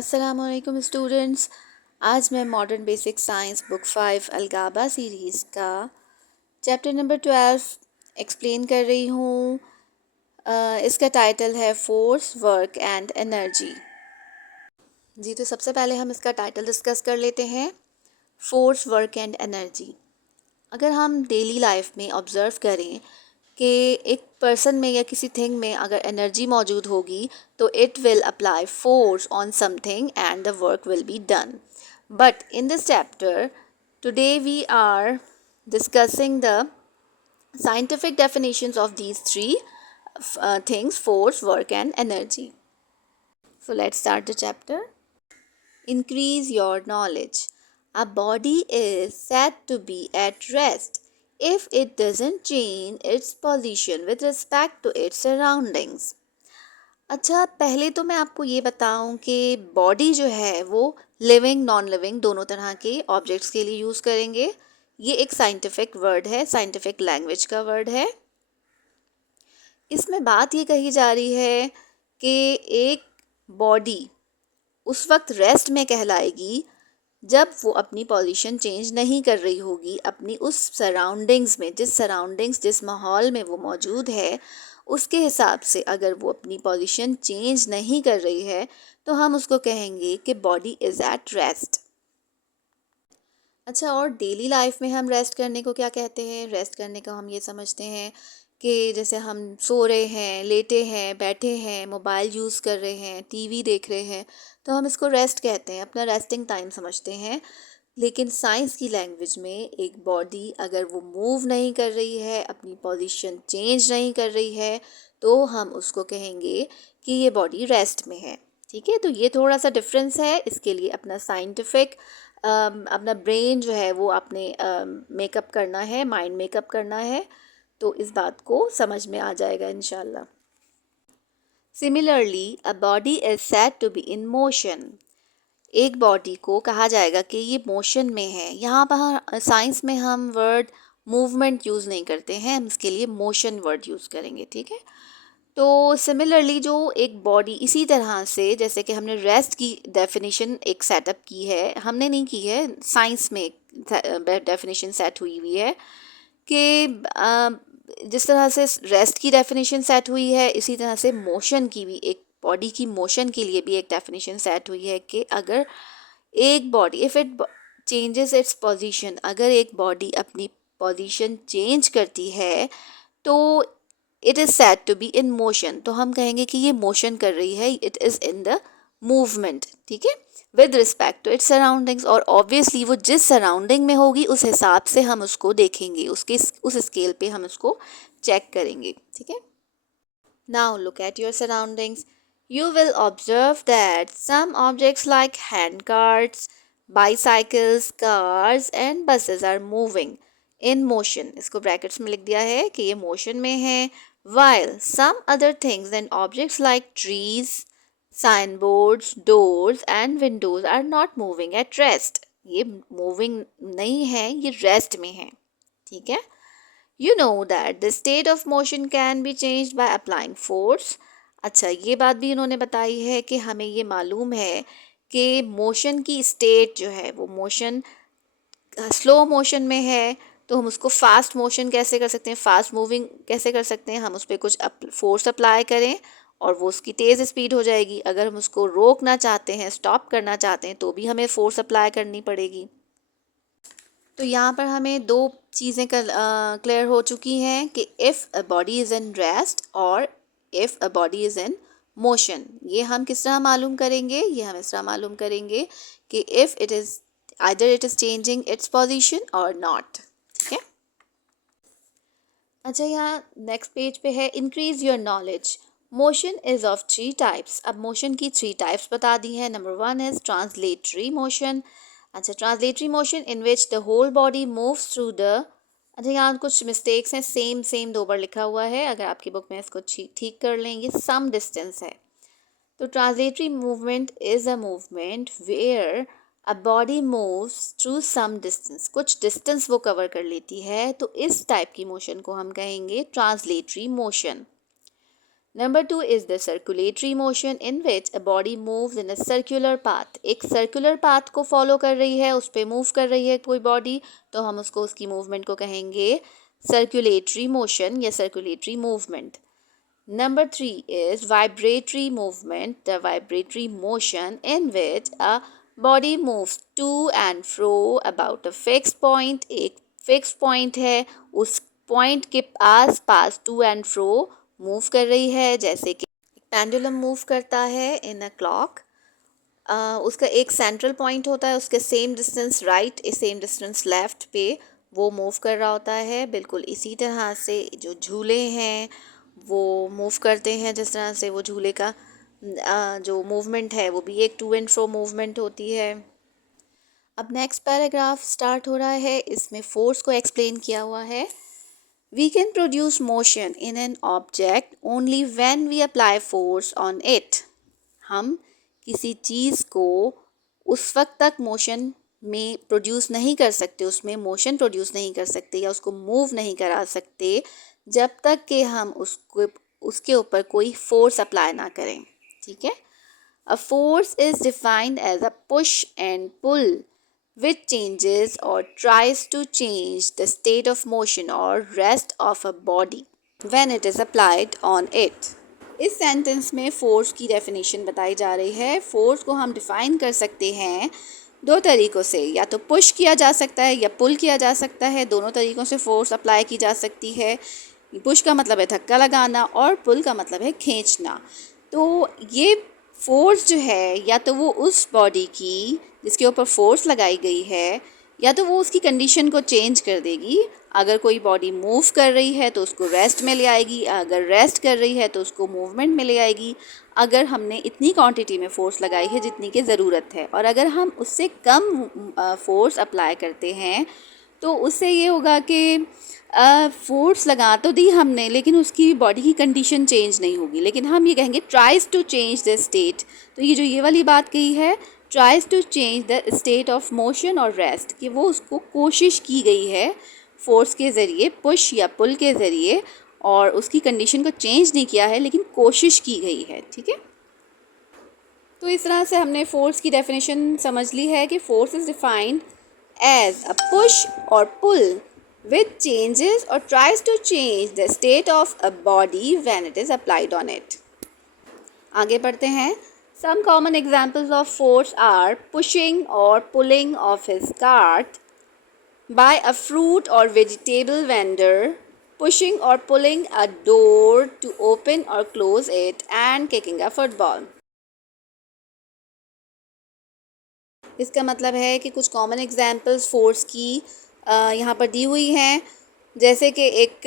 अस्सलामुअलैकुम स्टूडेंट्स। आज मैं मॉडर्न बेसिक साइंस बुक 5 अलगाबा सीरीज़ का चैप्टर नंबर 12 एक्सप्लेन कर रही हूँ। इसका टाइटल है फोर्स, वर्क एंड एनर्जी। जी, तो सबसे पहले हम इसका टाइटल डिस्कस कर लेते हैं। Force, work and energy. अगर हम डेली लाइफ में ऑब्ज़र्व करें कि एक पर्सन में या किसी थिंग में अगर एनर्जी मौजूद होगी तो it will apply force on something and the work will be done. But in this chapter today we are discussing the scientific definitions of these three things: force, work and energy. So let's start the chapter. Increase your knowledge. A body is said to be at rest if it doesn't change its position with respect to its surroundings. अच्छा, पहले तो मैं आपको ये बताऊं कि body जो है वो लिविंग नॉन लिविंग दोनों तरह के ऑब्जेक्ट्स के लिए यूज़ करेंगे। ये एक साइंटिफिक वर्ड है, साइंटिफिक लैंग्वेज का वर्ड है। इसमें बात ये कही जा रही है कि एक बॉडी उस वक्त रेस्ट में कहलाएगी जब वो अपनी पोजीशन चेंज नहीं कर रही होगी अपनी उस सराउंडिंग्स में, जिस माहौल में वो मौजूद है उसके हिसाब से। अगर वो अपनी पोजीशन चेंज नहीं कर रही है तो हम उसको कहेंगे कि बॉडी इज़ एट रेस्ट। अच्छा, और डेली लाइफ में हम रेस्ट करने को क्या कहते हैं? रेस्ट करने को हम ये समझते हैं कि जैसे हम सो रहे हैं, लेटे हैं, बैठे हैं, मोबाइल यूज़ कर रहे हैं, टीवी देख रहे हैं, तो हम इसको रेस्ट कहते हैं, अपना रेस्टिंग टाइम समझते हैं। लेकिन साइंस की लैंग्वेज में एक बॉडी अगर वो मूव नहीं कर रही है, अपनी पोजीशन चेंज नहीं कर रही है, तो हम उसको कहेंगे कि ये बॉडी रेस्ट में है। ठीक है, तो ये थोड़ा सा डिफरेंस है। इसके लिए अपना साइंटिफिक अपना ब्रेन जो है वो आपने मेकअप करना है, माइंड मेकअप करना है, तो इस बात को समझ में आ जाएगा इंशाल्लाह। Similarly a body is said to be in motion. एक बॉडी को कहा जाएगा कि ये मोशन में है। यहाँ पर साइंस में हम वर्ड मूवमेंट यूज़ नहीं करते हैं, हम इसके लिए मोशन वर्ड यूज़ करेंगे। ठीक है, तो सिमिलरली जो एक बॉडी, इसी तरह से जैसे कि हमने रेस्ट की डेफिनेशन एक सेटअप की है, हमने नहीं की है, साइंस में डेफिनेशन सेट हुई है कि जिस तरह से रेस्ट की डेफिनेशन सेट हुई है, इसी तरह से मोशन की भी, एक बॉडी की मोशन के लिए भी एक डेफिनेशन सेट हुई है कि अगर एक body if it changes its position, अगर एक बॉडी अपनी पोजीशन चेंज करती है तो it is said to be in motion, तो हम कहेंगे कि ये मोशन कर रही है, it is in the movement. ठीक है, with respect to its surroundings, और ऑब्वियसली वो जिस सराउंडिंग में होगी उस हिसाब से हम उसको देखेंगे, उसके उस स्केल पे हम उसको चेक करेंगे। ठीक है, now look at your surroundings. You will observe that some objects like handcarts, bicycles, cars and buses are moving in motion. इसको ब्रैकेट्स में लिख दिया है कि ये मोशन में है. While some other things and objects like trees, signboards, doors and windows are not moving at rest. ये मूविंग नहीं है, ये रेस्ट में है. ठीक है, You know that the state of motion can be changed by applying force. अच्छा, ये बात भी इन्होंने बताई है कि हमें ये मालूम है कि मोशन की स्टेट जो है वो मोशन स्लो मोशन में है, तो हम उसको फास्ट मोशन कैसे कर सकते हैं, फास्ट मूविंग कैसे कर सकते हैं? हम उस पर कुछ फोर्स अप्लाई करें और वो उसकी तेज़ स्पीड हो जाएगी। अगर हम उसको रोकना चाहते हैं, स्टॉप करना चाहते हैं, तो भी हमें फोर्स अप्लाई करनी पड़ेगी। तो यहाँ पर हमें दो चीज़ें क्लियर हो चुकी हैं कि if a body is in rest और if a body is in motion. ये हम किस तरह मालूम करेंगे? ये हम इस तरह मालूम करेंगे कि if it is either it is changing its position और नॉट। ठीक है, अच्छा, यहाँ नेक्स्ट पेज पे है increase your knowledge. Motion is of 3 types. अब मोशन की 3 टाइप्स बता दी हैं. Number 1 is translatory motion. अच्छा, translatory motion in which the whole body moves through the. अच्छा, यहाँ कुछ मिस्टेक्स हैं, सेम 2 बार लिखा हुआ है, अगर आपकी बुक में इसको ठीक कर लें, ये सम डिस्टेंस है. तो translatory movement is a movement where a body moves through some distance. कुछ डिस्टेंस वो कवर कर लेती है, तो इस टाइप की मोशन को हम कहेंगे translatory motion. Number 2 is the circulatory motion in which a body moves in a circular path. एक circular path को follow कर रही है, उस पे move कर रही है कोई body, तो हम उसको उसकी movement को कहेंगे circulatory motion या circulatory movement. Number 3 is vibratory movement, the vibratory motion in which a body moves to and fro about a fixed point. एक fixed point है, उस point के आस पास to and fro मूव कर रही है, जैसे कि पेंडुलम मूव करता है इन अ क्लॉक. उसका एक सेंट्रल पॉइंट होता है, उसके same distance right same distance left पे वो मूव कर रहा होता है. बिल्कुल इसी तरह से जो झूले हैं वो मूव करते हैं, जिस तरह से वो झूले का जो मूवमेंट है वो भी एक टू एंड फ्रो मूवमेंट होती है. अब नेक्स्ट पैराग्राफ स्टार्ट हो रहा है, इसमें फोर्स को एक्सप्लेन किया हुआ है. We can produce motion in an object only when we apply force on it. हम किसी चीज़ को उस वक्त तक मोशन में प्रोड्यूस नहीं कर सकते, उसमें मोशन प्रोड्यूस नहीं कर सकते या उसको मूव नहीं करा सकते जब तक कि हम उसके ऊपर कोई फोर्स अप्लाई ना करें. ठीक है. A force is defined as a push and pull which changes or tries to change the state of motion or rest of a body when it is applied on it. इस sentence में force की definition बताई जा रही है. Force को हम define कर सकते हैं दो तरीक़ों से, या तो पुश किया जा सकता है या पुल किया जा सकता है. दोनों तरीक़ों से फोर्स अप्लाई की जा सकती है. पुश का मतलब है धक्का लगाना और पुल का मतलब है खींचना. तो ये फोर्स जो है या तो वो उस बॉडी की जिसके ऊपर फोर्स लगाई गई है या तो वो उसकी कंडीशन को चेंज कर देगी. अगर कोई बॉडी मूव कर रही है तो उसको रेस्ट में ले आएगी, अगर रेस्ट कर रही है तो उसको मूवमेंट में ले आएगी. अगर हमने इतनी क्वांटिटी में फ़ोर्स लगाई है जितनी की ज़रूरत है और अगर हम उससे कम फोर्स अप्लाई करते हैं तो उससे ये होगा कि फोर्स लगा तो दी हमने लेकिन उसकी बॉडी की कंडीशन चेंज नहीं होगी. लेकिन हम ये कहेंगे tries to change the state. तो ये जो ये वाली बात कही है, tries to change the state of motion और रेस्ट, कि वो उसको कोशिश की गई है फोर्स के ज़रिए, पुश या पुल के ज़रिए, और उसकी कंडीशन को चेंज नहीं किया है लेकिन कोशिश की गई है. ठीक है. तो इस तरह से हमने फोर्स की डेफिनेशन समझ ली है कि force is defined as a push और pull which changes or tries to change the state of a body when it is applied on it. आगे बढ़ते हैं. Some common examples of force are pushing or pulling of his cart by a fruit or vegetable vendor, pushing or pulling a door to open or close it, and kicking a football. इसका मतलब है कि कुछ common examples force की यहाँ पर दी हुई हैं. जैसे कि एक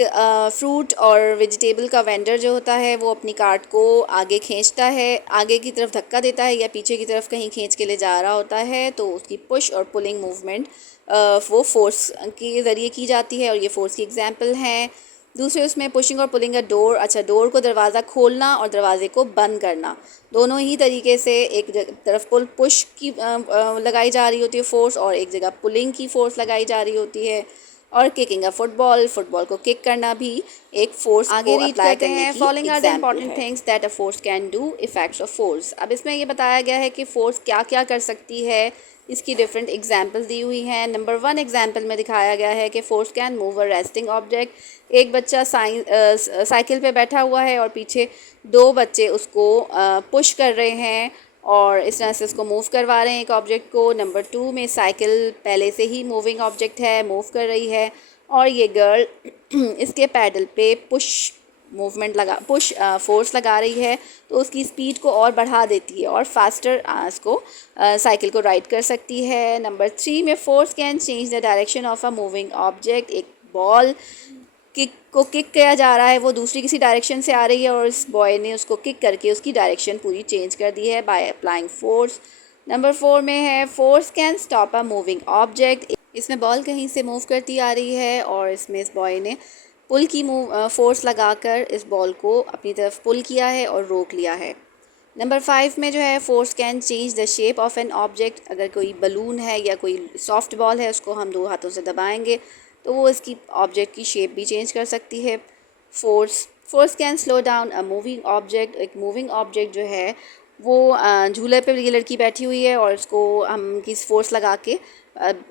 फ्रूट और वेजिटेबल का वेंडर जो होता है वो अपनी कार्ट को आगे खींचता है, आगे की तरफ धक्का देता है या पीछे की तरफ कहीं खींच के ले जा रहा होता है, तो उसकी पुश और पुलिंग मूवमेंट वो फोर्स के ज़रिए की जाती है और ये फोर्स की एग्जांपल हैं. दूसरे उसमें पुशिंग और पुलिंग अ डोर, अच्छा डोर को दरवाज़ा खोलना और दरवाजे को बंद करना, दोनों ही तरीके से एक तरफ पुश की लगाई जा रही होती है फोर्स और एक जगह पुलिंग की फोर्स लगाई जा रही होती है. और किकिंग अ फुटबॉल को किक करना भी एक फोर्स आगे रीड करते हैं. Following are the important things that a force can do, effects of force. अब इसमें ये बताया गया है कि फोर्स क्या क्या कर सकती है, इसकी डिफरेंट एग्जाम्पल्स दी हुई हैं. नंबर 1 एग्जाम्पल में दिखाया गया है कि force can move a resting object. एक बच्चा साइकिल पे बैठा हुआ है और पीछे 2 बच्चे उसको पुश कर रहे हैं और इस तरह से उसको मूव करवा रहे हैं एक ऑब्जेक्ट को. नंबर 2 में साइकिल पहले से ही मूविंग ऑब्जेक्ट है, मूव कर रही है और ये गर्ल इसके पैडल पे पुश फोर्स लगा रही है तो उसकी स्पीड को और बढ़ा देती है और फास्टर इसको साइकिल को राइड कर सकती है. नंबर 3 में force can change the direction of a moving object. एक बॉल किक किया जा रहा है, वो दूसरी किसी डायरेक्शन से आ रही है और इस बॉय ने उसको किक करके उसकी डायरेक्शन पूरी चेंज कर दी है बाय अप्लाइंग फोर्स. नंबर 4 में है force can stop a moving object. इसमें बॉल कहीं से मूव करती आ रही है और इसमें इस बॉय ने पुल की फोर्स लगाकर इस बॉल को अपनी तरफ पुल किया है और रोक लिया है. नंबर 5 में जो है force can change the shape of an object. अगर कोई बलून है या कोई सॉफ्ट बॉल है उसको हम 2 हाथों से दबाएंगे तो वो इसकी ऑब्जेक्ट की शेप भी चेंज कर सकती है force. Force can slow down a moving object. एक मूविंग ऑब्जेक्ट जो है वो झूले पे ये लड़की बैठी हुई है और उसको हम किस फोर्स लगा के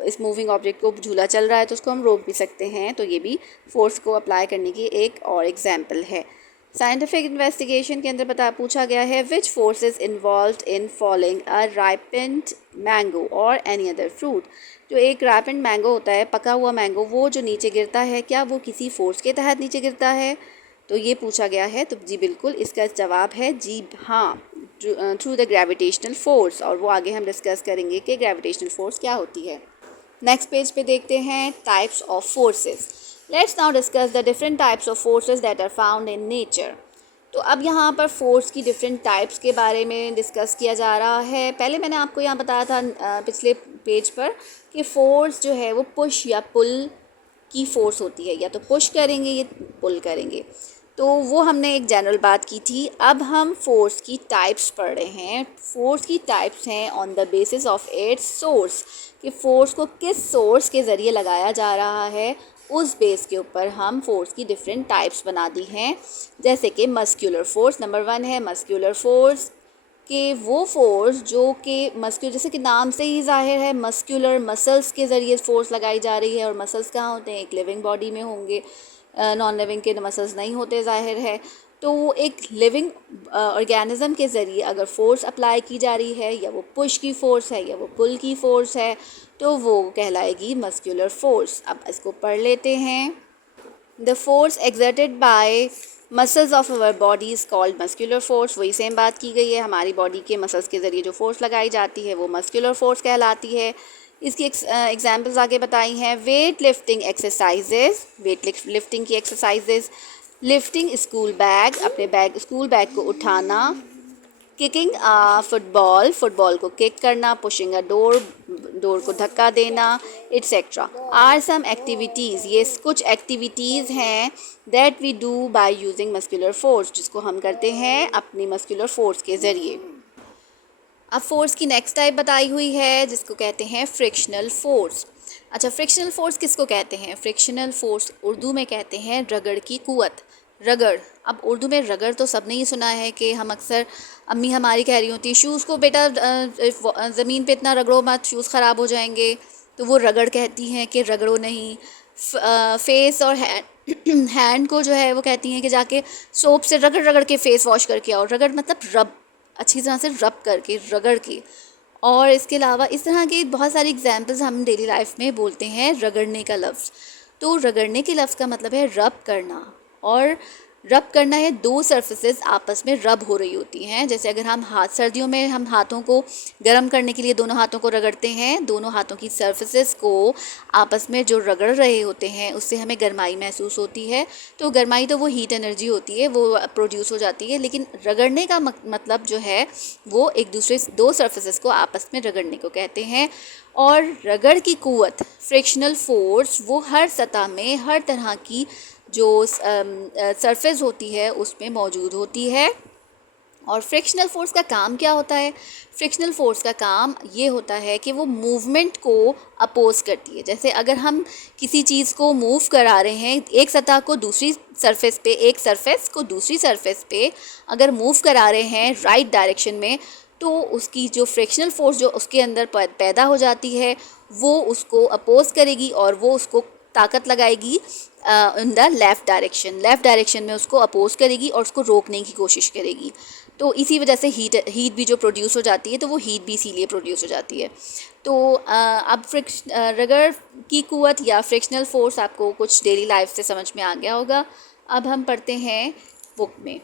इस मूविंग ऑब्जेक्ट को, झूला चल रहा है तो उसको हम रोक भी सकते हैं, तो ये भी फोर्स को अप्लाई करने की एक और एग्जाम्पल है। साइंटिफिक इन्वेस्टिगेशन के अंदर पूछा गया है which force is involve in falling a ripened mango और एनी अदर फ्रूट। जो एक राइपेंड मैंगो होता है, पका हुआ मैंगो, वो जो नीचे गिरता है, क्या वो किसी फोर्स के तहत नीचे गिरता है? तो ये पूछा गया है, तो जी बिल्कुल इसका जवाब है जी हाँ, थ्रू द ग्रेविटेशनल फोर्स। और वो आगे हम डिस्कस करेंगे कि ग्रेविटेशनल फोर्स क्या होती है। नेक्स्ट पेज पे देखते हैं types of forces. Let's now discuss the different types of forces that are found in nature. तो अब यहाँ पर फोर्स की डिफरेंट टाइप्स के बारे में डिस्कस किया जा रहा है। पहले मैंने आपको यहाँ बताया था पिछले पेज पर कि फोर्स जो है वो पुश या पुल की फोर्स होती है, या तो पुश करेंगे या पुल करेंगे, तो वो हमने एक जनरल बात की थी। अब हम फोर्स की टाइप्स पढ़ रहे हैं। फोर्स की टाइप्स हैं on the basis of its source, कि फोर्स को किस सोर्स के ज़रिए लगाया जा रहा है, उस बेस के ऊपर हम फोर्स की डिफरेंट टाइप्स बना दी हैं। जैसे कि मस्कुलर फोर्स नंबर 1 है। मस्कुलर फोर्स कि वो फोर्स जो कि मस्कुलर, जैसे कि नाम से ही जाहिर है, मस्कुलर मसल्स के ज़रिए फोर्स लगाई जा रही है। और मसल्स कहाँ होते हैं? एक लिविंग बॉडी में होंगे, नॉन लिविंग के मसल्स नहीं होते, जाहिर है। तो वो एक लिविंग ऑर्गेनिज्म के ज़रिए अगर फोर्स अप्लाई की जा रही है, या वो पुश की फ़ोर्स है या वो पुल की फ़ोर्स है, तो वो कहलाएगी मस्कुलर फोर्स। अब इसको पढ़ लेते हैं। The force exerted by muscles of our body is called muscular force. वही सेम बात की गई है, हमारी बॉडी के मसल्स के ज़रिए जो फोर्स लगाई जाती है वो मस्कुलर फोर्स कहलाती है। इसकी एग्जांपल्स आगे बताई हैं। Weight lifting exercises, weight lifting की एक्सरसाइजेज, लिफ्टिंग स्कूल बैग, अपने स्कूल बैग को उठाना, किकिंग फुटबॉल, फुटबॉल को किक करना, पुशिंग अ डोर, डोर को धक्का देना, एट्सेट्रा आर सम एक्टिविटीज़। ये कुछ एक्टिविटीज़ हैं that we do by using muscular force, जिसको हम करते हैं अपनी मस्कुलर फोर्स के ज़रिए। अब फोर्स की नेक्स्ट टाइप बताई हुई है, जिसको कहते हैं फ्रिक्शनल फोर्स। अच्छा, फ्रिक्शनल फोर्स किसको कहते हैं? फ्रिक्शनल फोर्स उर्दू में कहते हैं रगड़ की कुवत। रगड़, अब उर्दू में रगड़ तो सबने ही सुना है कि हम अक्सर, अम्मी हमारी कह रही होती शूज़ को बेटा ज़मीन पे इतना रगड़ो मत, शूज़ ख़राब हो जाएंगे, तो वो रगड़ कहती हैं कि रगड़ो नहीं। फेस और हैंड को जो है वो कहती हैं कि जाके सोप से रगड़ रगड़ के फेस वॉश करके आओ। रगड़ मतलब रब, अच्छी तरह से रब करके, रगड़ के। और इसके अलावा इस तरह की बहुत सारी एग्जांपल्स हम डेली लाइफ में बोलते हैं रगड़ने का लफ्ज़। तो रगड़ने के लफ्ज़ का मतलब है रब करना, और रब करना है दो सरफेसेस आपस में रब हो रही होती हैं। जैसे अगर हम सर्दियों में हम हाथों को गर्म करने के लिए दोनों हाथों को रगड़ते हैं, दोनों हाथों की सरफेसेस को आपस में जो रगड़ रहे होते हैं उससे हमें गर्माई महसूस होती है। तो गर्माई तो वो हीट एनर्जी होती है, वो प्रोड्यूस हो जाती है, लेकिन रगड़ने का मतलब जो है वो एक दूसरे दो सरफेसेस को आपस में रगड़ने को कहते हैं। और रगड़ की कुव्वत, फ्रिक्शनल फोर्स, वो हर सतह में हर तरह की जो सरफेस होती है उसमें मौजूद होती है। और फ्रिक्शनल फोर्स का काम क्या होता है? फ्रिक्शनल फोर्स का काम ये होता है कि वो मूवमेंट को अपोज करती है। जैसे अगर हम किसी चीज़ को मूव करा रहे हैं, एक सतह को दूसरी सरफेस पे, एक सरफेस को दूसरी सरफेस पे अगर मूव करा रहे हैं राइट डायरेक्शन में, तो उसकी जो फ्रिक्शनल फोर्स जो उसके अंदर पैदा हो जाती है वो उसको अपोज करेगी और वो उसको ताकत लगाएगी इन द लेफ़्ट डायरेक्शन में उसको अपोज करेगी और उसको रोकने की कोशिश करेगी। तो इसी वजह से हीट भी जो प्रोड्यूस हो जाती है, तो वो हीट भी इसीलिए प्रोड्यूस हो जाती है। तो अब रगड़ की कुव्वत या फ्रिक्शनल फोर्स आपको कुछ डेली लाइफ से समझ में आ गया होगा। अब हम पढ़ते हैं बुक में।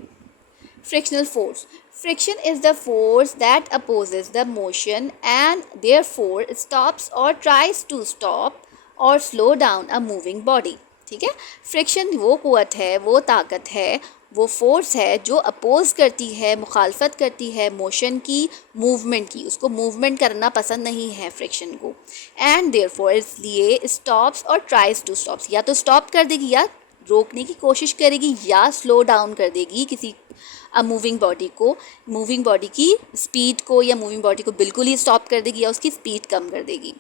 Frictional force, friction is the force that opposes the motion and therefore stops or tries to stop or slow down a moving body। ठीक है, फ्रिक्शन वो कुव्वत है, वो ताकत है, वो फोर्स है जो अपोज करती है, मुखालफत करती है मोशन की, मूवमेंट की। उसको मूवमेंट करना पसंद नहीं है फ्रिक्शन को। एंड देयरफॉर, इसलिए स्टॉप्स और ट्राइज टू स्टॉप्स, या तो स्टॉप कर देगी या रोकने की कोशिश करेगी, या स्लो डाउन कर देगी किसी अब मूविंग बॉडी की स्पीड को या मूविंग बॉडी को बिल्कुल ही स्टॉप कर देगी या उसकी स्पीड कम कर देगी।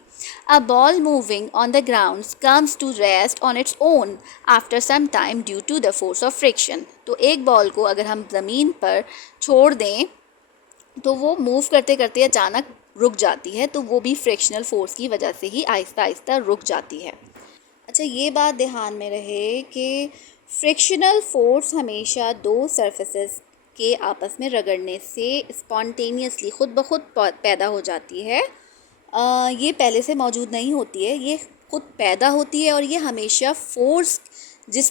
A ball moving on the ground comes to rest on its own after some time due to the force of friction. तो एक बॉल को अगर हम ज़मीन पर छोड़ दें तो वो मूव करते करते अचानक रुक जाती है, तो वो भी फ्रिक्शनल फोर्स की वजह से ही आहिस्ता आहिस्ता रुक जाती है। अच्छा, ये बात ध्यान में रहे कि फ्रिक्शनल फोर्स हमेशा दो सरफेसेस के आपस में रगड़ने से स्पॉन्टेनियसली खुद ब खुद पैदा हो जाती है। ये पहले से मौजूद नहीं होती है, ये खुद पैदा होती है और ये हमेशा फोर्स जिस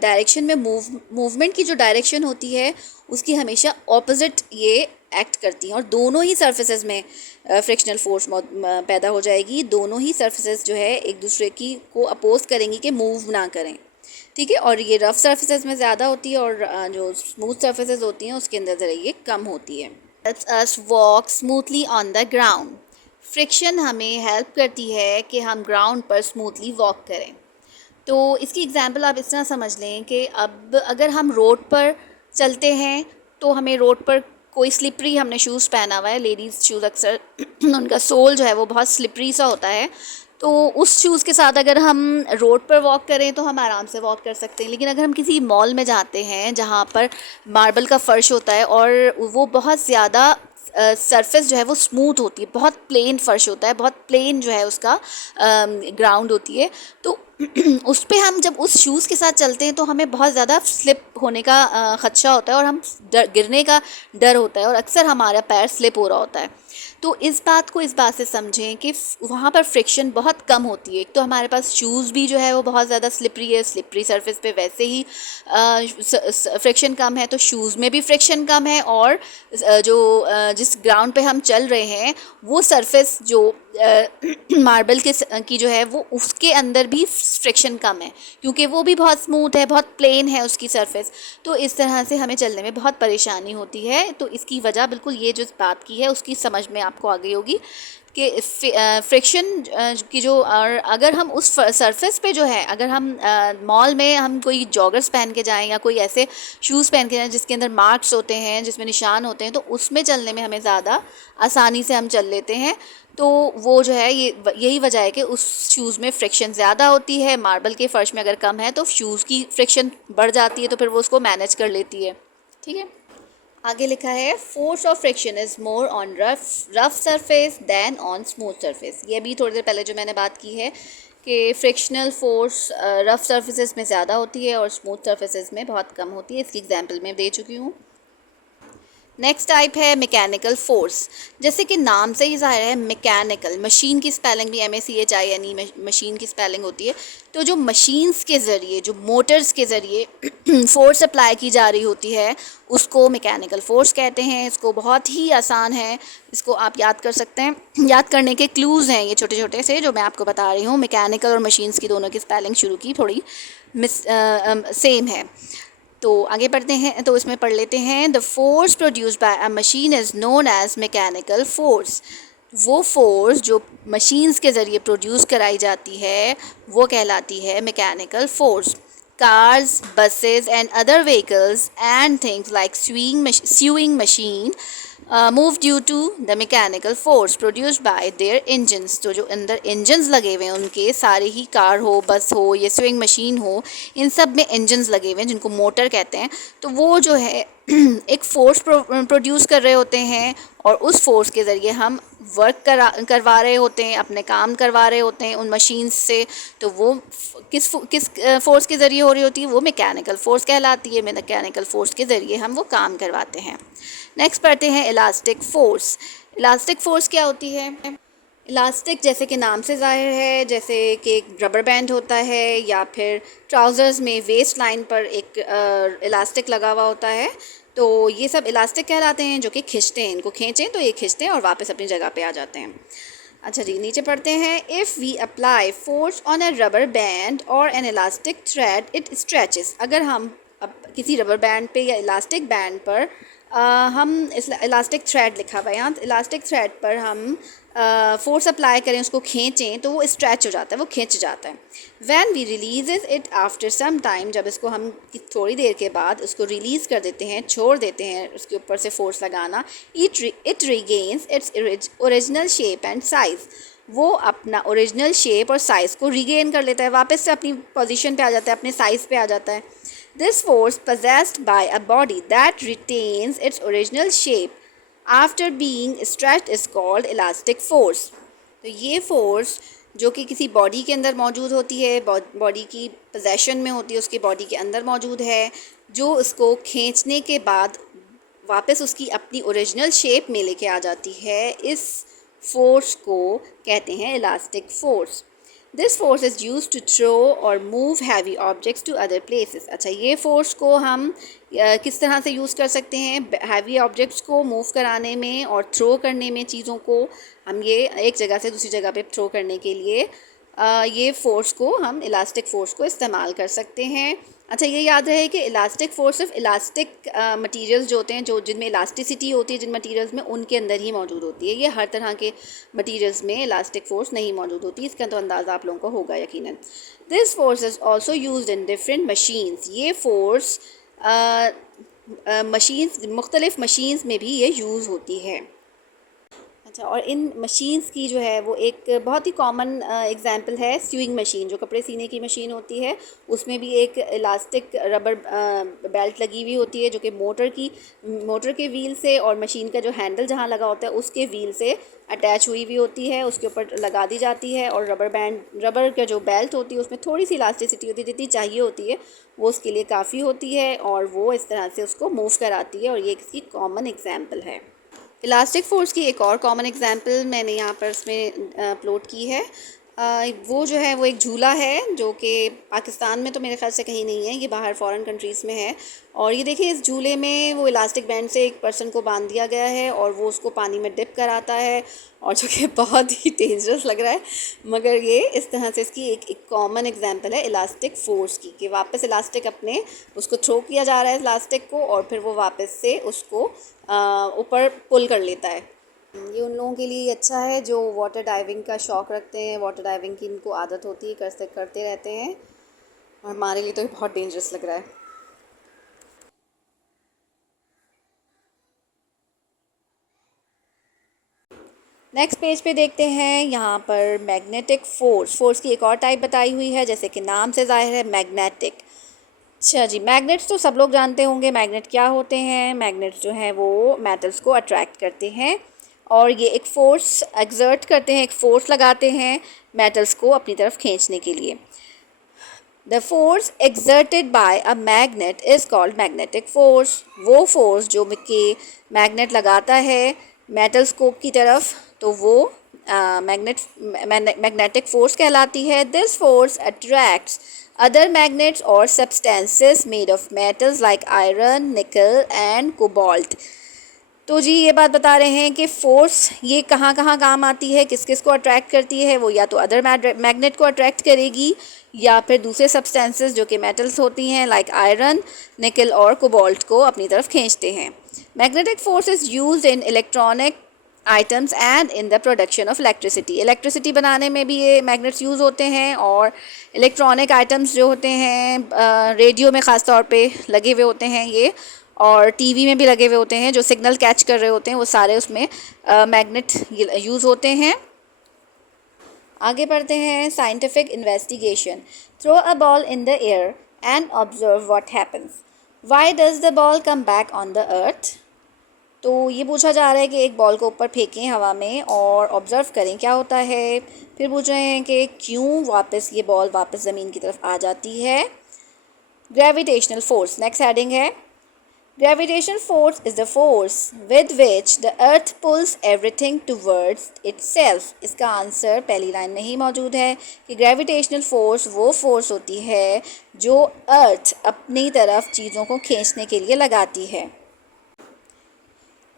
डायरेक्शन में मूवमेंट की जो डायरेक्शन होती है उसकी हमेशा ऑपोजिट ये एक्ट करती हैं और दोनों ही सरफेसेस में फ्रिक्शनल फोर्स पैदा हो जाएगी। दोनों ही सरफेसेस जो है एक दूसरे की को अपोज करेंगी कि मूव ना करें, ठीक है। और ये रफ़ सरफेसेस में ज़्यादा होती है और जो स्मूथ सरफेसेस होती हैं उसके अंदर ज़रा ये कम होती है। Helps us walk smoothly on the ground. Friction हमें हेल्प करती है कि हम ग्राउंड पर स्मूथली वॉक करें। तो इसकी एग्जांपल आप इस तरह समझ लें कि अब अगर हम रोड पर चलते हैं तो हमें रोड पर कोई स्लिपरी हमने शूज़ पहना हुआ है, लेडीज़ शूज़ अक्सर उनका सोल जो है वो बहुत स्लिपरी सा होता है, तो उस शूज़ के साथ अगर हम रोड पर वॉक करें तो हम आराम से वॉक कर सकते हैं। लेकिन अगर हम किसी मॉल में जाते हैं जहाँ पर मार्बल का फ़र्श होता है और वो बहुत ज़्यादा सरफेस जो है वो स्मूथ होती है, बहुत प्लेन फ़र्श होता है, बहुत प्लेन जो है उसका ग्राउंड होती है, तो उस पे हम जब उस शूज़ के साथ चलते हैं तो हमें बहुत ज़्यादा स्लिप होने का ख़दशा होता है और हम गिरने का डर होता है और अक्सर हमारा पैर स्लिप हो रहा होता है। तो इस बात से समझें कि वहाँ पर फ्रिक्शन बहुत कम होती है। एक तो हमारे पास शूज़ भी जो है वो बहुत ज़्यादा स्लिपरी है, स्लिपरी सरफेस पे वैसे ही फ्रिक्शन कम है, तो शूज़ में भी फ्रिक्शन कम है और जिस ग्राउंड पे हम चल रहे हैं वो सरफेस जो मार्बल की जो है वो उसके अंदर भी फ्रिक्शन कम है क्योंकि वो भी बहुत स्मूथ है, बहुत प्लेन है उसकी सरफेस। तो इस तरह से हमें चलने में बहुत परेशानी होती है। तो इसकी वजह बिल्कुल ये जो बात की है उसकी समझ में आपको आ गई होगी कि फ्रिक्शन की जो, और अगर हम उस सरफेस पे जो है, अगर हम मॉल में हम कोई जॉगर्स पहन के जाएं या कोई ऐसे शूज़ पहन के जाएं जिसके अंदर मार्क्स होते हैं, जिसमें निशान होते हैं, तो उसमें चलने में हमें ज़्यादा आसानी से हम चल लेते हैं। तो वो जो है यही वजह है कि उस शूज़ में फ्रिक्शन ज़्यादा होती है। मार्बल के फ़र्श में अगर कम है तो शूज़ की फ्रिक्शन बढ़ जाती है, तो फिर वो उसको मैनेज कर लेती है, ठीक है। आगे लिखा है force of friction is more on rough surface than on smooth surface. ये भी थोड़ी देर पहले जो मैंने बात की है कि फ्रिक्शनल फोर्स रफ सरफेसेस में ज़्यादा होती है और स्मूथ सरफेसेस में बहुत कम होती है। इसकी एग्जांपल मैं दे चुकी हूँ। नेक्स्ट टाइप है मैकेनिकल फोर्स। जैसे कि नाम से ही ज़ाहिर है, मैकेनिकल, मशीन की स्पेलिंग भी MACHINE मशीन की स्पेलिंग होती है। तो जो मशीन्स के ज़रिए, जो मोटर्स के ज़रिए फोर्स अप्लाई की जा रही होती है उसको मैकेनिकल फोर्स कहते हैं। इसको बहुत ही आसान है, इसको आप याद कर सकते हैं। याद करने के क्लूज़ हैं ये छोटे छोटे से जो मैं आपको बता रही हूँ। मैकेनिकल और मशीन्स की दोनों की स्पेलिंग शुरू की थोड़ी सेम है। तो आगे पढ़ते हैं, तो इसमें पढ़ लेते हैं। The force produced by a machine is known as mechanical force. वो फोर्स जो मशीन्स के ज़रिए प्रोड्यूस कराई जाती है वो कहलाती है mechanical force. Cars, buses and other vehicles and things like sewing machine move due to the mechanical force produced by their engines। तो जो अंदर इंजन्स लगे हुए हैं उनके, सारे ही कार हो, बस हो, ये स्विंग मशीन हो, इन सब में इंजन्स लगे हुए हैं जिनको मोटर कहते हैं। तो वो जो है एक फोर्स प्रोड्यूस कर रहे होते हैं और उस फोर्स के ज़रिए हम वर्क करवा रहे होते हैं, अपने काम करवा रहे होते हैं उन मशीन्स से। तो वो किस फोर्स के ज़रिए हो रही होती है, वो मैकेनिकल फोर्स कहलाती है। मैकेनिकल फोर्स के ज़रिए हम वो काम करवाते हैं। नेक्स्ट पढ़ते हैं इलास्टिक फ़ोर्स। इलास्टिक फ़ोर्स क्या होती है? इलास्टिक जैसे कि नाम से ज़ाहिर है, जैसे कि एक रबर बैंड होता है या फिर ट्राउज़र्स में वेस्ट लाइन पर एक इलास्टिक लगा हुआ होता है। तो ये सब इलास्टिक कहलाते हैं जो कि खींचते हैं, इनको खींचें तो ये खींचते हैं और वापस अपनी जगह पे आ जाते हैं। अच्छा जी, नीचे पढ़ते हैं। If we apply force on a rubber band और an elastic thread it stretches. अगर हम अब किसी रबर बैंड पे या इलास्टिक बैंड पर हम इलास्टिक थ्रेड लिखा हुआ है यहाँ, इलास्टिक थ्रेड पर हम फोर्स अप्लाई करें, उसको खींचें तो वो स्ट्रेच हो जाता है, वो खिंच जाता है. When we release it after some time, जब इसको हम थोड़ी देर के बाद उसको रिलीज़ कर देते हैं, छोड़ देते हैं उसके ऊपर से फोर्स लगाना, it regains its original shape and size. वो अपना ओरिजिनल शेप और साइज़ को रिगेन कर लेता है, वापस से अपनी पोजीशन पे आ जाता है, अपने साइज़ पे आ जाता है. This force possessed by a body that retains its original shape after being stretched is called elastic force. तो ये फोर्स जो कि किसी बॉडी के अंदर मौजूद होती है, बॉडी की पोजेशन में होती है, उसके बॉडी के अंदर मौजूद है, जो उसको खींचने के बाद वापस उसकी अपनी ओरिजिनल शेप में लेके आ जाती है, इस फोर्स को कहते हैं elastic force. This force is use to throw और move heavy objects to other places. अच्छा, ये फोर्स को हम किस तरह से यूज़ कर सकते हैं? हैवी ऑब्जेक्ट्स को मूव कराने में और थ्रो करने में, चीज़ों को हम ये एक जगह से दूसरी जगह पे थ्रो करने के लिए ये फ़ोर्स को हम इलास्टिक फ़ोर्स को इस्तेमाल कर सकते हैं. अच्छा, ये याद रहे कि इलास्टिक फ़ोर्स सिर्फ इलास्टिक मटेरियल्स जो होते हैं, जो जिनमें इलास्टिसिटी होती है जिन मटेरियल्स में, उनके अंदर ही मौजूद होती है. ये हर तरह के मटेरियल्स में इलास्टिक फ़ोर्स नहीं मौजूद होती, इसका तो अंदाज़ा आप लोगों को होगा यकीनन. This force is also used in different machines. ये फ़ोर्स मशीन्स, मुख्तलिफ़ मशीन्स में भी ये यूज़ होती है. अच्छा, और इन मशीन्स की जो है वो एक बहुत ही कॉमन एग्जांपल है स्यूइंग मशीन, जो कपड़े सीने की मशीन होती है. उसमें भी एक इलास्टिक रबर बेल्ट लगी हुई होती है, जो कि मोटर के व्हील से और मशीन का जो हैंडल जहाँ लगा होता है उसके व्हील से अटैच हुई हुई होती है, उसके ऊपर लगा दी जाती है. और रबर का जो बेल्ट होती है उसमें थोड़ी सी इलास्टिसिटी होती है, जितनी चाहिए होती है वो उसके लिए काफ़ी होती है, और वो इस तरह से उसको मूव कराती है. और ये इसकी कॉमन एग्जाम्पल है. इलास्टिक फ़ोर्स की एक और कॉमन एग्जांपल मैंने यहाँ पर इसमें अपलोड की है. वो जो है वो एक झूला है, जो कि पाकिस्तान में तो मेरे ख्याल से कहीं नहीं है, ये बाहर फॉरेन कंट्रीज़ में है. और ये देखिए, इस झूले में वो इलास्टिक बैंड से एक पर्सन को बांध दिया गया है और वो उसको पानी में डिप कराता है, और जो कि बहुत ही डेंजरस लग रहा है. मगर ये इस तरह से इसकी एक कॉमन एग्जांपल है इलास्टिक फ़ोर्स की, कि वापस इलास्टिक अपने उसको थ्रो किया जा रहा है इलास्टिक को, और फिर वो वापस से उसको ऊपर पुल कर लेता है. ये उन लोगों के लिए अच्छा है जो वाटर डाइविंग का शौक़ रखते हैं, वाटर डाइविंग की इनको आदत होती है, करते रहते हैं. और हमारे लिए तो ये बहुत डेंजरस लग रहा है. नेक्स्ट पेज पे देखते हैं, यहाँ पर मैग्नेटिक फोर्स की एक और टाइप बताई हुई है, जैसे कि नाम से ज़ाहिर है, मैग्नेटिक. अच्छा जी, मैग्नेट्स तो सब लोग जानते होंगे. मैग्नेट क्या होते हैं? मैग्नेट्स जो हैं वो मेटल्स को अट्रैक्ट करते हैं, और ये एक फ़ोर्स एक्सर्ट करते हैं, एक फ़ोर्स लगाते हैं मेटल्स को अपनी तरफ खींचने के लिए. The force exerted by a magnet is called magnetic force. वो फोर्स जो कि मैग्नेट लगाता है मेटल्स को की तरफ, तो वो मैग्नेटिक फोर्स कहलाती है. This force attracts other magnets or substances made of metals like iron, nickel and cobalt. तो जी ये बात बता रहे हैं कि फ़ोर्स ये कहाँ कहाँ काम आती है, किस किस को अट्रैक्ट करती है. वो या तो अदर मैग्नेट को अट्रैक्ट करेगी, या फिर दूसरे सब्सटेंसेस जो कि मेटल्स होती हैं लाइक आयरन, निकल और कोबाल्ट को अपनी तरफ खींचते हैं. Magnetic force is used in electronic items and in the production of electricity. Electricity बनाने में भी ये मैग्नेट्स यूज़ होते हैं, और इलेक्ट्रॉनिक आइटम्स जो होते हैं रेडियो में ख़ास तौर पे लगे हुए होते हैं ये, और टीवी में भी लगे हुए होते हैं, जो सिग्नल कैच कर रहे होते हैं, वो सारे उसमें मैग्नेट यूज़ होते हैं. आगे बढ़ते हैं. Scientific investigation. Throw a ball in the air and observe what happens. Why does the ball come back on the earth. तो ये पूछा जा रहा है कि एक बॉल को ऊपर फेंकें हवा में और ऑब्ज़र्व करें क्या होता है. फिर पूछ रहे हैं कि क्यों वापस ये बॉल वापस ज़मीन की तरफ आ जाती है. ग्रेविटेशनल फोर्स नेक्स्ट हेडिंग है. Gravitational force is the force with which the earth pulls everything towards itself. इसका आंसर पहली लाइन में ही मौजूद है कि ग्रेविटेशनल फोर्स वो फोर्स होती है जो अर्थ अपनी तरफ चीज़ों को खींचने के लिए लगाती है.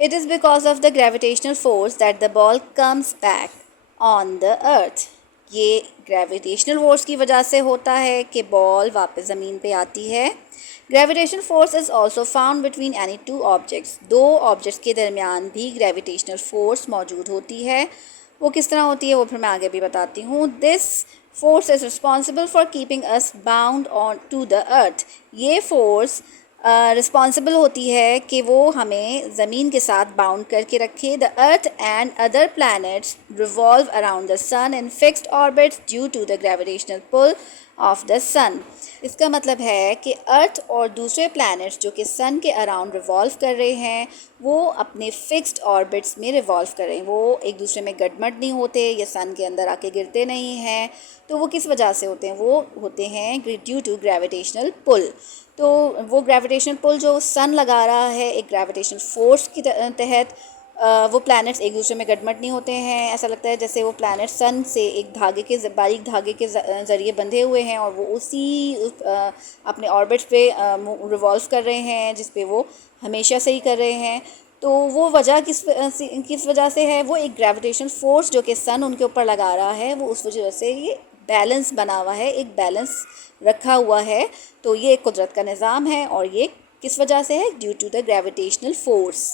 It is because of the gravitational force that the ball comes back on the earth. ये ग्रेविटेशनल फोर्स की वजह से होता है कि बॉल वापस ज़मीन पे आती है. Gravitation force is also found between any two objects. दो ऑब्जेक्ट्स के दरमियान भी ग्रेविटेशनल फोर्स मौजूद होती है। वो किस तरह होती है वो फिर मैं आगे भी बताती हूँ। This force is responsible for keeping us bound on to the earth. ये फोर्स रिस्पॉन्सिबल होती है कि वो हमें ज़मीन के साथ बाउंड करके रखे। The earth and other planets revolve around the sun in fixed orbits due to the gravitational pull of the sun. इसका मतलब है कि अर्थ और दूसरे प्लैनेट्स जो कि सन के अराउंड रिवॉल्व कर रहे हैं वो अपने फिक्स्ड ऑर्बिट्स में रिवॉल्व कर रहे हैं। वो एक दूसरे में गडमड नहीं होते या सन के अंदर आके गिरते नहीं हैं। तो वो किस वजह से होते हैं? वो होते हैं ड्यू टू ग्रेविटेशनल पुल। तो वो ग्रेविटेशनल पुल जो सन लगा रहा है एक ग्रेविटेशनल फोर्स की तहत वो प्लैनेट्स एक दूसरे में गडमट नहीं होते हैं। ऐसा लगता है जैसे वो प्लैनेट सन से एक धागे के बारीक धागे के ज़रिए बंधे हुए हैं और वो उसी अपने ऑर्बिट्स पे रिवॉल्व कर रहे हैं जिस पे वो हमेशा से ही कर रहे हैं। तो वो वजह किस वजह से है? वो एक ग्रेविटेशनल फोर्स जो कि सन उनके ऊपर लगा रहा है वो उस वजह से ये बैलेंस बना हुआ है, एक बैलेंस रखा हुआ है। तो ये एक कुदरत का निज़ाम है और ये किस वजह से है? Due to the gravitational force.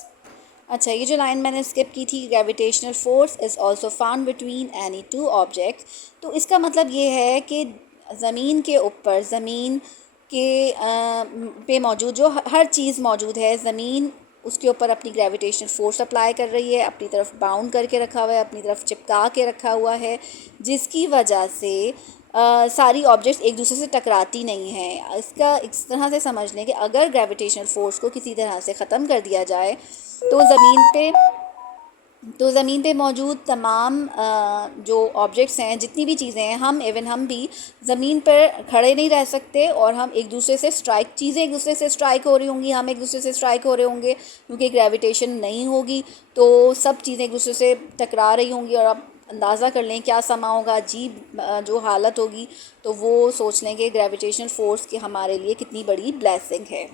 अच्छा, ये जो लाइन मैंने स्किप की थी, gravitational force is also found between any two objects, तो इसका मतलब ये है कि ज़मीन के ऊपर, ज़मीन के पे मौजूद जो हर चीज़ मौजूद है, ज़मीन उसके ऊपर अपनी ग्रेविटेशनल फोर्स अप्लाई कर रही है, अपनी तरफ बाउंड करके रखा हुआ है, अपनी तरफ चिपका के रखा हुआ है, जिसकी वजह से सारी ऑब्जेक्ट्स एक दूसरे से टकराती नहीं हैं। इसका इस तरह से समझ लें कि अगर ग्रेविटेशनल फोर्स को किसी तरह से ख़त्म कर दिया जाए तो ज़मीन पे मौजूद तमाम जो ऑब्जेक्ट्स हैं, जितनी भी चीज़ें हैं, हम भी ज़मीन पर खड़े नहीं रह सकते और हम एक दूसरे से चीज़ें एक दूसरे से स्ट्राइक हो रही होंगी, हम एक दूसरे से स्ट्राइक हो रहे होंगे क्योंकि ग्रेविटेशन नहीं होगी तो सब चीज़ें एक दूसरे से टकरा रही होंगी। और आप अंदाज़ा कर लें क्या समा होगा, अजीब जो हालत होगी। तो वो सोच लें कि ग्रेविटेशनल फोर्स की हमारे लिए कितनी बड़ी ब्लेसिंग है।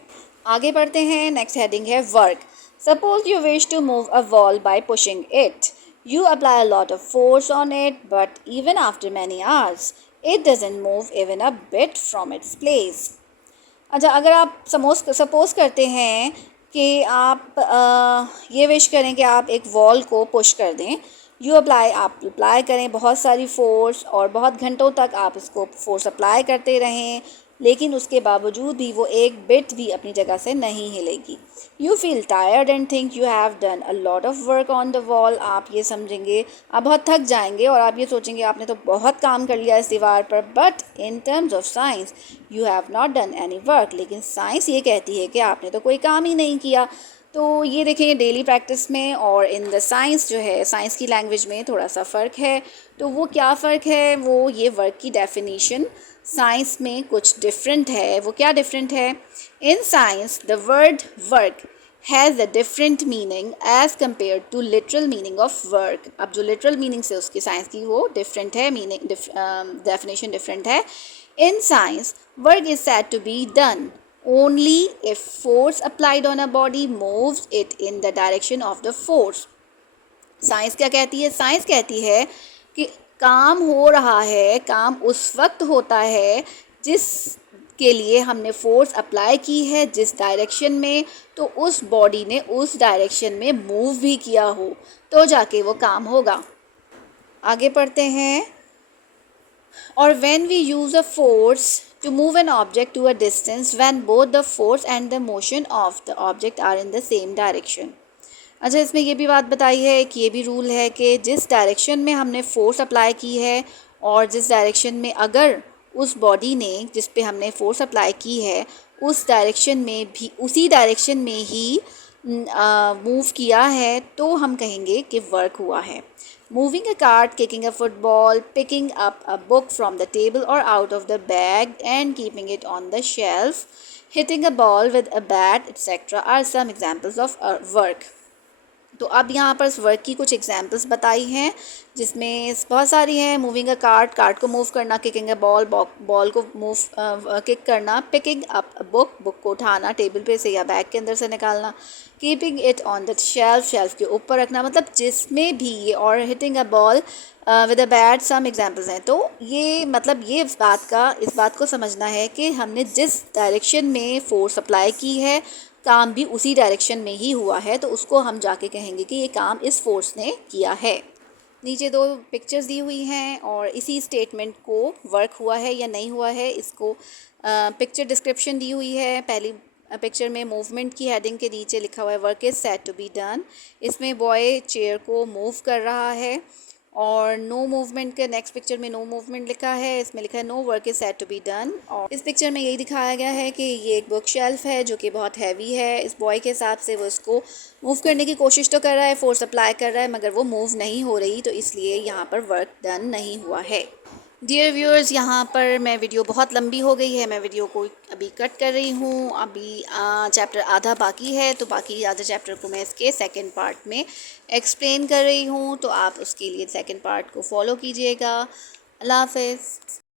आगे बढ़ते हैं। नेक्स्ट हेडिंग है work. Suppose you wish to move a wall by pushing it. You apply a lot of force on it, but even after many hours, it doesn't move even a bit from its place. अच्छा, अगर आप suppose करते हैं कि आप ये wish करें कि आप एक वॉल को पुश कर दें। आप अप्लाई करें बहुत सारी फ़ोर्स और बहुत घंटों तक आप इसको फ़ोर्स अप्लाई करते रहें, लेकिन उसके बावजूद भी वो एक बिट भी अपनी जगह से नहीं हिलेगी। You feel tired and think you have done a lot of work on the wall. आप ये समझेंगे, आप बहुत थक जाएंगे और आप ये सोचेंगे आपने तो बहुत काम कर लिया इस दीवार पर। But in terms of science you have not done any work. लेकिन साइंस ये कहती है कि आपने तो कोई काम ही नहीं किया। तो ये देखेंगे डेली प्रैक्टिस में और इन द साइंस जो है, साइंस की लैंग्वेज में थोड़ा सा फ़र्क है। तो वो क्या फ़र्क है? वो ये वर्क की डेफिनेशन साइंस में कुछ डिफरेंट है। वो क्या डिफरेंट है? In science the word work has a different meaning as compare to literal meaning of work. अब जो लिटरल मीनिंग से उसकी साइंस की वो डिफरेंट है, मीनिंग डेफिनेशन डिफरेंट है। In science work is said to be done only if force applied on a body moves it in the direction of the force. Science क्या कहती है? Science कहती है कि काम हो रहा है, काम उस वक्त होता है जिस के लिए हमने फोर्स अप्लाई की है, जिस डायरेक्शन में, तो उस बॉडी ने उस डायरेक्शन में मूव भी किया हो तो जाके वो काम होगा। आगे पढ़ते हैं। और when we use a force to move an object to a distance when both the force and the motion of the object are in the same direction. अच्छा, इसमें ये भी बात बताई है कि ये भी रूल है कि जिस डायरेक्शन में हमने फोर्स अप्लाई की है और जिस डायरेक्शन में अगर उस बॉडी ने जिस पे हमने फोर्स अप्लाई की है उस डायरेक्शन में भी उसी डायरेक्शन में ही मूव किया है तो हम कहेंगे कि वर्क हुआ है। Moving a cart, kicking a football, picking up a book from the table or out of the bag and keeping it on the shelf, hitting a ball with a bat, etc. are some examples of work. तो अब यहाँ पर इस work की कुछ examples बताई हैं, जिसमें बहुत सारी हैं। मूविंग अ कार्ट, कार्ट को मूव करना, किकिंग अ बॉल, बॉल को मूव किक करना, picking up a book, book को उठाना टेबल पे से या बैग के अंदर से निकालना, keeping it on the shelf, shelf के ऊपर रखना, मतलब जिसमें भी ये, और hitting a ball with a bat, some examples हैं। तो ये मतलब ये इस बात को समझना है कि हमने जिस डायरेक्शन में फोर्स अप्लाई की है, काम भी उसी डायरेक्शन में ही हुआ है, तो उसको हम जाके कहेंगे कि ये काम इस फोर्स ने किया है। नीचे 2 पिक्चर्स दी हुई हैं और इसी स्टेटमेंट को वर्क हुआ है या नहीं हुआ है, इसको पिक्चर डिस्क्रिप्शन दी हुई है। पहली पिक्चर में मूवमेंट की हेडिंग के नीचे लिखा हुआ है work is said to be done. इसमें बॉय चेयर को मूव कर रहा है, और नो मूवमेंट के नेक्स्ट पिक्चर में नो मूवमेंट लिखा है, इसमें लिखा है no work is said to be done. और इस पिक्चर में यही दिखाया गया है कि ये एक बुक शेल्फ है जो कि बहुत हैवी है। इस बॉय के हिसाब से वो इसको मूव करने की कोशिश तो कर रहा है, फोर्स अप्लाई कर रहा है, मगर वो मूव नहीं हो रही, तो इसलिए यहाँ पर वर्क डन नहीं हुआ है। डियर व्यूअर्स, यहाँ पर मैं वीडियो बहुत लंबी हो गई है, मैं वीडियो को अभी कट कर रही हूँ। अभी चैप्टर आधा बाकी है, तो बाकी आधा चैप्टर को मैं इसके सेकंड पार्ट में एक्सप्लेन कर रही हूँ, तो आप उसके लिए सेकंड पार्ट को फॉलो कीजिएगा। अल्लाह हाफ़िज़।